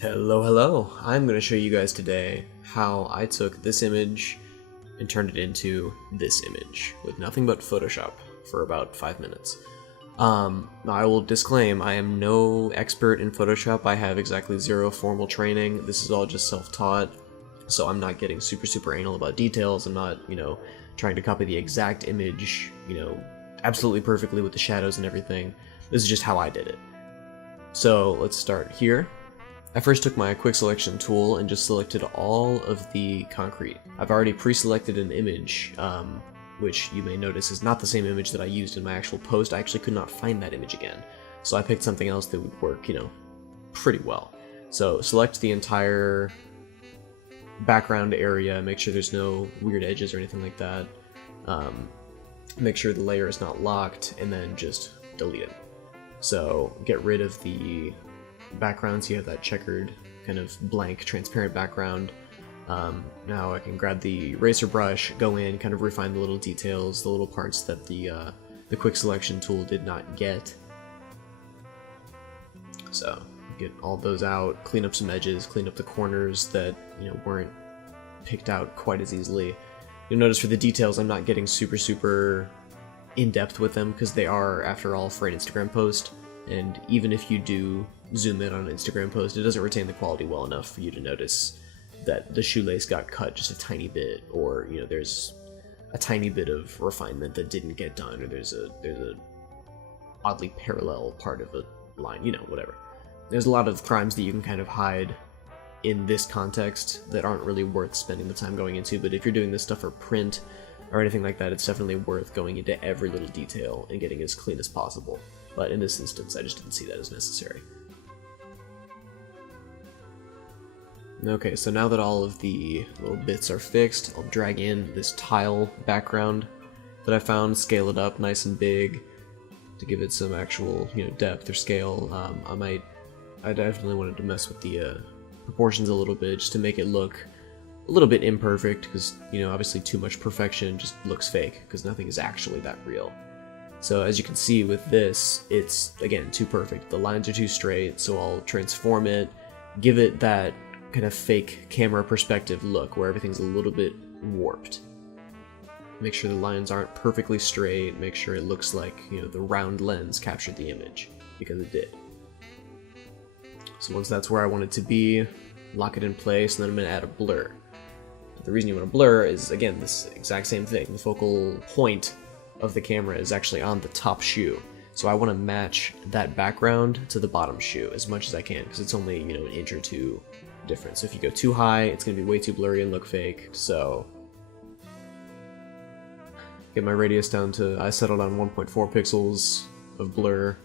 Hello, hello. I'm going to show you guys today how I took this image and turned it into this image with nothing but Photoshop for about 5 minutes. I will disclaim, I am no expert in Photoshop. I have exactly zero formal training. This is all just self-taught, so I'm not getting super anal about details. I'm not, trying to copy the exact image, absolutely perfectly with the shadows and everything. This is just how I did it. So let's start here. I first took my quick selection tool and just selected all of the concrete. I've already pre-selected an image, which you may notice is not the same image that I used in my actual post. I actually could not find that image again. So I picked something else that would work, pretty well. So select the entire background area, make sure there's no weird edges or anything like that. Make sure the layer is not locked, and then just delete it. So get rid of the background, so you have that checkered kind of blank transparent background. Now I can grab the eraser brush, go in, kind of refine the little details, the little parts that the quick selection tool did not get. So get all those out, clean up some edges, clean up the corners that weren't picked out quite as easily. You'll notice for the details I'm not getting super in-depth with them, because they are, after all, for an Instagram post, and even if you do zoom in on an Instagram post, it doesn't retain the quality well enough for you to notice that the shoelace got cut just a tiny bit, or there's a tiny bit of refinement that didn't get done, or there's a oddly parallel part of a line, whatever. There's a lot of crimes that you can kind of hide in this context that aren't really worth spending the time going into, but if you're doing this stuff for print or anything like that, it's definitely worth going into every little detail and getting as clean as possible. But in this instance, I just didn't see that as necessary. Okay, so now that all of the little bits are fixed, I'll drag in this tile background that I found, scale it up nice and big to give it some actual, depth or scale. I definitely wanted to mess with the proportions a little bit, just to make it look a little bit imperfect, because, obviously too much perfection just looks fake, because nothing is actually that real. So as you can see with this, it's, again, too perfect. The lines are too straight, so I'll transform it, give it that kind of fake camera perspective look where everything's a little bit warped. Make sure the lines aren't perfectly straight, make sure it looks like, the round lens captured the image, because it did. So once that's where I want it to be, lock it in place, and then I'm going to add a blur. The reason you want to blur is, again, this exact same thing. The focal point of the camera is actually on the top shoe, so I want to match that background to the bottom shoe as much as I can, because it's only, an inch or two difference. So if you go too high, it's going to be way too blurry and look fake. So get my radius down to, I settled on 1.4 pixels of blur,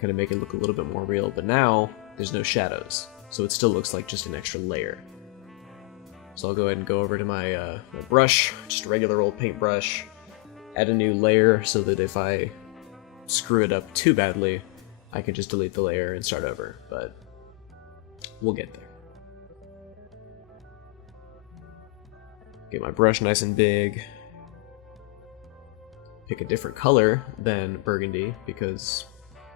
kind of make it look a little bit more real, but now there's no shadows, so it still looks like just an extra layer. So I'll go ahead and go over to my, my brush, just a regular old paintbrush, add a new layer so that if I screw it up too badly, I can just delete the layer and start over, but we'll get there. Get my brush nice and big, pick a different color than burgundy, because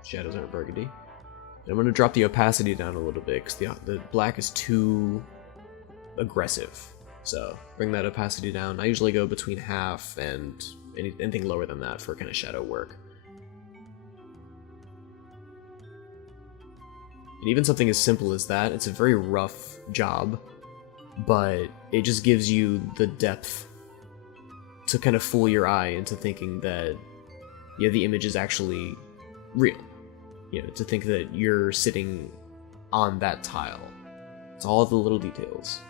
shadows aren't burgundy. And I'm going to drop the opacity down a little bit, because the black is too aggressive. So bring that opacity down. I usually go between half and anything lower than that for kind of shadow work. And even something as simple as that, it's a very rough job, but it just gives you the depth to kind of fool your eye into thinking that, the image is actually real. To think that you're sitting on that tile. It's all the little details.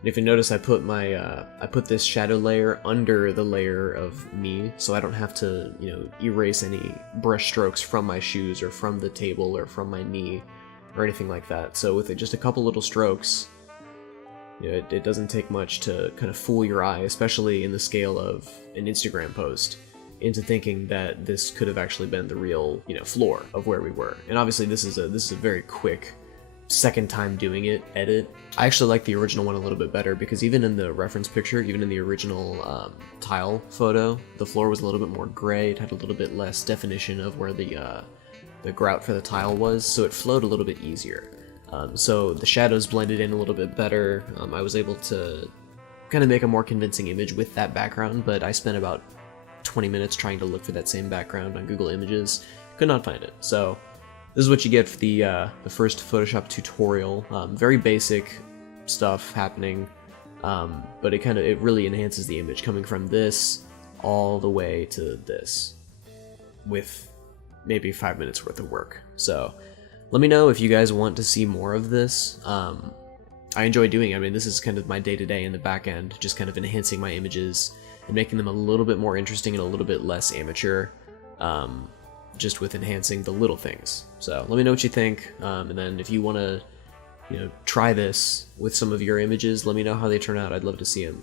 And if you notice, I put this shadow layer under the layer of me, so I don't have to, erase any brush strokes from my shoes or from the table or from my knee or anything like that. So with just a couple little strokes, it doesn't take much to kind of fool your eye, especially in the scale of an Instagram post, into thinking that this could have actually been the real, floor of where we were. And obviously this is a very quick second time doing it edit. I actually like the original one a little bit better, because even in the reference picture, even in the original tile photo, the floor was a little bit more gray. It had a little bit less definition of where the grout for the tile was, so it flowed a little bit easier. So the shadows blended in a little bit better. I was able to kind of make a more convincing image with that background, but I spent about 20 minutes trying to look for that same background on Google Images. Could not find it. So this is what you get for the first Photoshop tutorial. Very basic stuff happening, but it really enhances the image coming from this all the way to this with maybe 5 minutes worth of work. So let me know if you guys want to see more of this. I enjoy doing it. I mean, this is kind of my day-to-day in the back end, just kind of enhancing my images and making them a little bit more interesting and a little bit less amateur, just with enhancing the little things. So let me know what you think, and then if you want to try this with some of your images, let me know how they turn out. I'd love to see them.